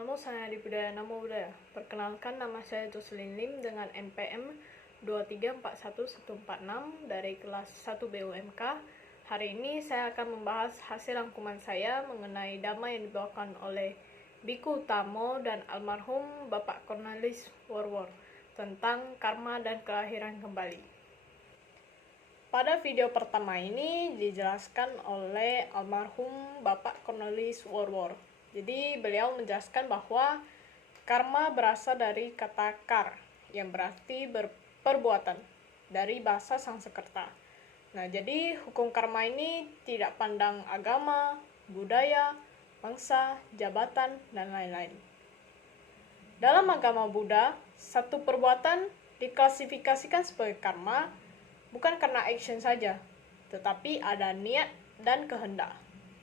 Namo saya di Budaya Namo Budaya. Perkenalkan, nama saya Jocelyn Lim dengan NPM 2341146 dari kelas 1 BUMK. Hari ini saya akan membahas hasil rangkuman saya mengenai dhamma yang dibawakan oleh Biku Utamo dan almarhum Bapak Cornelis Worwor tentang karma dan kelahiran kembali. Pada video pertama ini dijelaskan oleh almarhum Bapak Cornelis Worwor. Jadi beliau menjelaskan bahwa karma berasal dari kata kar, yang berarti perbuatan, dari bahasa Sanskerta. Nah, jadi hukum karma ini tidak pandang agama, budaya, bangsa, jabatan, dan lain-lain. Dalam agama Buddha, satu perbuatan diklasifikasikan sebagai karma bukan karena action saja, tetapi ada niat dan kehendak.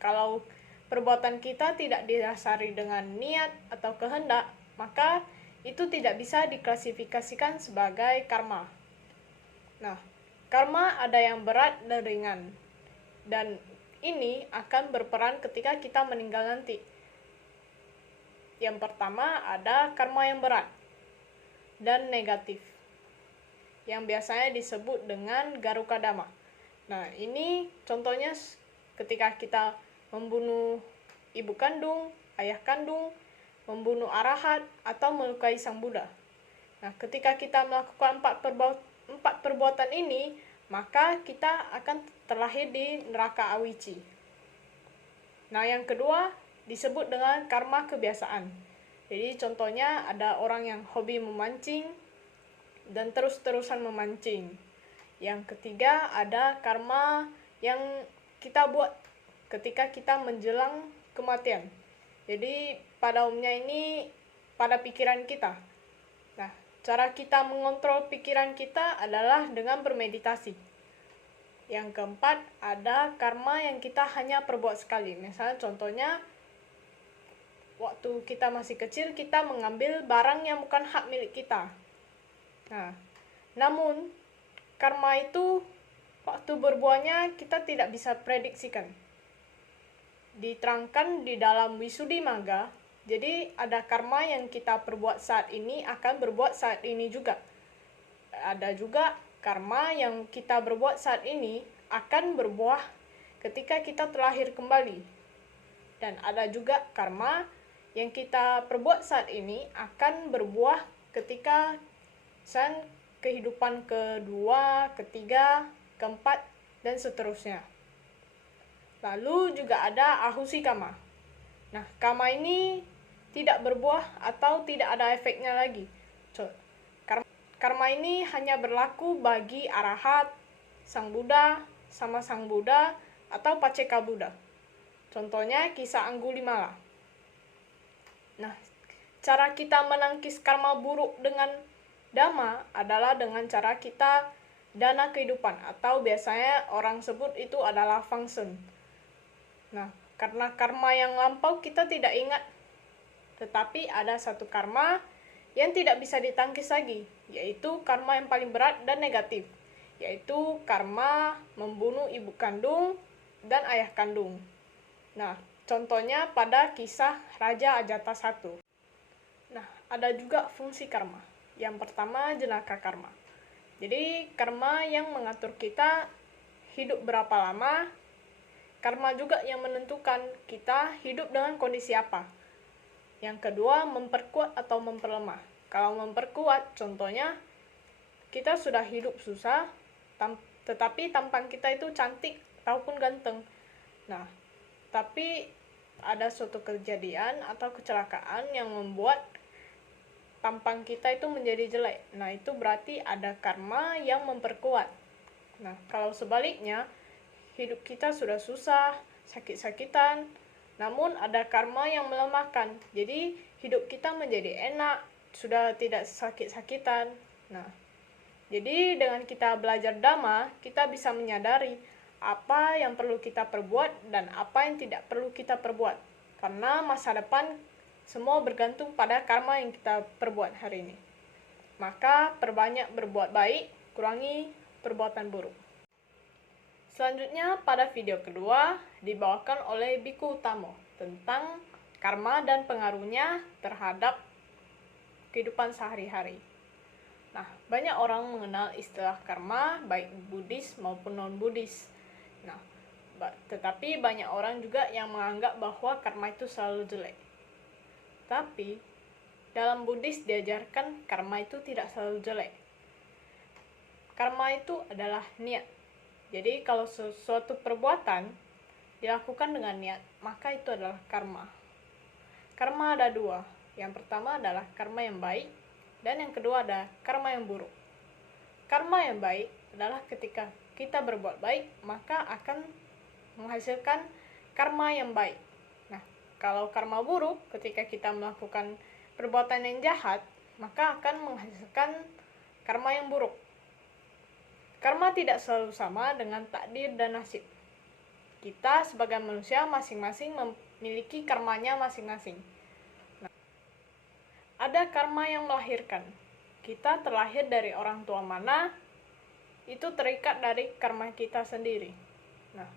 Kalau perbuatan kita tidak didasari dengan niat atau kehendak, maka itu tidak bisa diklasifikasikan sebagai karma. Nah, karma ada yang berat dan ringan, dan ini akan berperan ketika kita meninggal nanti. Yang pertama ada karma yang berat dan negatif, yang biasanya disebut dengan Garuka Dhamma. Nah, ini contohnya ketika kita membunuh ibu kandung, ayah kandung, membunuh arahat, atau melukai sang Buddha. Nah, ketika kita melakukan empat perbuatan ini, maka kita akan terlahir di neraka Awici. Nah, yang kedua disebut dengan karma kebiasaan. Jadi contohnya ada orang yang hobi memancing dan terus-terusan memancing. Yang ketiga ada karma yang kita buat ketika kita menjelang kematian. Jadi pada umumnya ini pada pikiran kita. Nah, cara kita mengontrol pikiran kita adalah dengan bermeditasi. Yang keempat ada karma yang kita hanya perbuat sekali. Misalnya contohnya waktu kita masih kecil kita mengambil barang yang bukan hak milik kita. Nah, namun karma itu waktu berbuahnya kita tidak bisa prediksikan. Diterangkan di dalam Visuddhimagga, jadi ada karma yang kita perbuat saat ini akan berbuat saat ini juga. Ada juga karma yang kita berbuat saat ini akan berbuah ketika kita terlahir kembali. Dan ada juga karma yang kita perbuat saat ini akan berbuah ketika kehidupan kedua, ketiga, keempat, dan seterusnya. Lalu juga ada ahusi kama. Nah, kama ini tidak berbuah atau tidak ada efeknya lagi. Karma ini hanya berlaku bagi arahat, sang Buddha, sama sang Buddha, atau Paceka Buddha. Contohnya kisah Anggulimala. Nah, cara kita menangkis karma buruk dengan Dhamma adalah dengan cara kita dana kehidupan, atau biasanya orang sebut itu adalah fungsen. Nah, karena karma yang lampau kita tidak ingat, tetapi ada satu karma yang tidak bisa ditangkis lagi, yaitu karma yang paling berat dan negatif, yaitu karma membunuh ibu kandung dan ayah kandung. Nah, contohnya pada kisah Raja Ajata I. Nah, ada juga fungsi karma. Yang pertama, jenaka karma. Jadi, karma yang mengatur kita hidup berapa lama. Karma juga yang menentukan kita hidup dengan kondisi apa. Yang kedua, memperkuat atau memperlemah. Kalau memperkuat, contohnya kita sudah hidup susah, tetapi tampang kita itu cantik ataupun ganteng. Nah, tapi ada suatu kejadian atau kecelakaan yang membuat tampang kita itu menjadi jelek. Nah, itu berarti ada karma yang memperkuat. Nah, kalau sebaliknya, hidup kita sudah susah, sakit-sakitan, namun ada karma yang melemahkan. Jadi, hidup kita menjadi enak, sudah tidak sakit-sakitan. Nah, jadi dengan kita belajar Dhamma, kita bisa menyadari apa yang perlu kita perbuat dan apa yang tidak perlu kita perbuat. Karena masa depan semua bergantung pada karma yang kita perbuat hari ini. Maka perbanyak berbuat baik, kurangi perbuatan buruk. Selanjutnya pada video kedua dibawakan oleh Biku Utamo tentang karma dan pengaruhnya terhadap kehidupan sehari-hari. Nah, banyak orang mengenal istilah karma, baik Buddhis maupun non-Buddhis. Nah, tetapi banyak orang juga yang menganggap bahwa karma itu selalu jelek. Tapi, dalam Buddhis diajarkan karma itu tidak selalu jelek. Karma itu adalah niat. Jadi, kalau sesuatu perbuatan dilakukan dengan niat, maka itu adalah karma. Karma ada dua. Yang pertama adalah karma yang baik, dan yang kedua ada karma yang buruk. Karma yang baik adalah ketika kita berbuat baik, maka akan menghasilkan karma yang baik. Nah, kalau karma buruk, ketika kita melakukan perbuatan yang jahat, maka akan menghasilkan karma yang buruk. Karma tidak selalu sama dengan takdir dan nasib. Kita sebagai manusia masing-masing memiliki karmanya masing-masing. Ada karma yang melahirkan. Kita terlahir dari orang tua mana, itu terikat dari karma kita sendiri. Nah,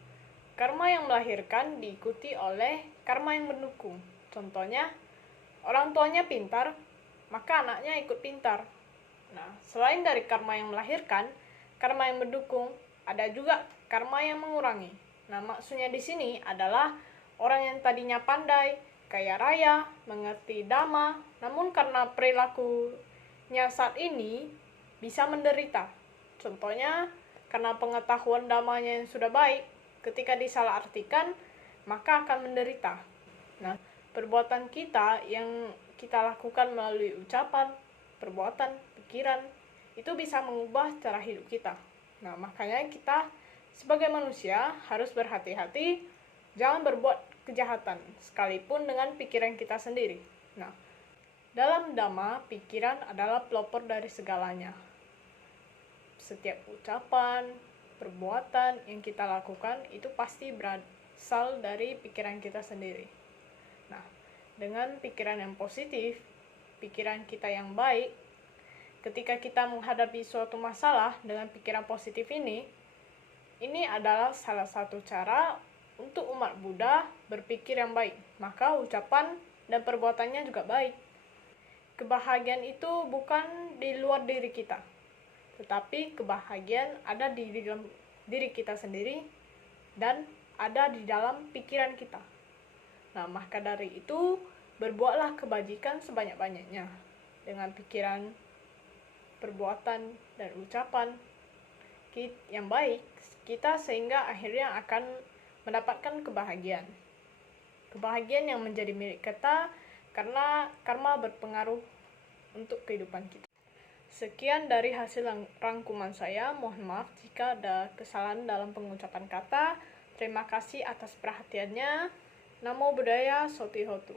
karma yang melahirkan diikuti oleh karma yang mendukung. Contohnya, orang tuanya pintar, maka anaknya ikut pintar. Nah, selain dari karma yang melahirkan, karma yang mendukung, ada juga karma yang mengurangi. Nah, maksudnya di sini adalah orang yang tadinya pandai, kaya raya, mengerti dhamma, namun karena perilakunya saat ini bisa menderita. Contohnya, karena pengetahuan dhammanya yang sudah baik, ketika disalahartikan, maka akan menderita. Nah, perbuatan kita yang kita lakukan melalui ucapan, perbuatan, pikiran, itu bisa mengubah cara hidup kita. Nah, makanya kita sebagai manusia harus berhati-hati, jangan berbuat kejahatan, sekalipun dengan pikiran kita sendiri. Nah, dalam Dhamma, pikiran adalah pelopor dari segalanya. Setiap ucapan, perbuatan yang kita lakukan itu pasti berasal dari pikiran kita sendiri. Nah, dengan pikiran yang positif, pikiran kita yang baik, ketika kita menghadapi suatu masalah dengan pikiran positif ini adalah salah satu cara untuk umat Buddha berpikir yang baik, maka ucapan dan perbuatannya juga baik. Kebahagiaan itu bukan di luar diri kita, tetapi kebahagiaan ada di dalam diri kita sendiri dan ada di dalam pikiran kita. Nah, maka dari itu, berbuatlah kebajikan sebanyak-banyaknya dengan pikiran, perbuatan, dan ucapan yang baik kita, sehingga akhirnya akan mendapatkan kebahagiaan. Kebahagiaan yang menjadi milik kita karena karma berpengaruh untuk kehidupan kita. Sekian dari hasil rangkuman saya. Mohon maaf jika ada kesalahan dalam pengucapan kata. Terima kasih atas perhatiannya. Namo Buddhaya, Sotihotu.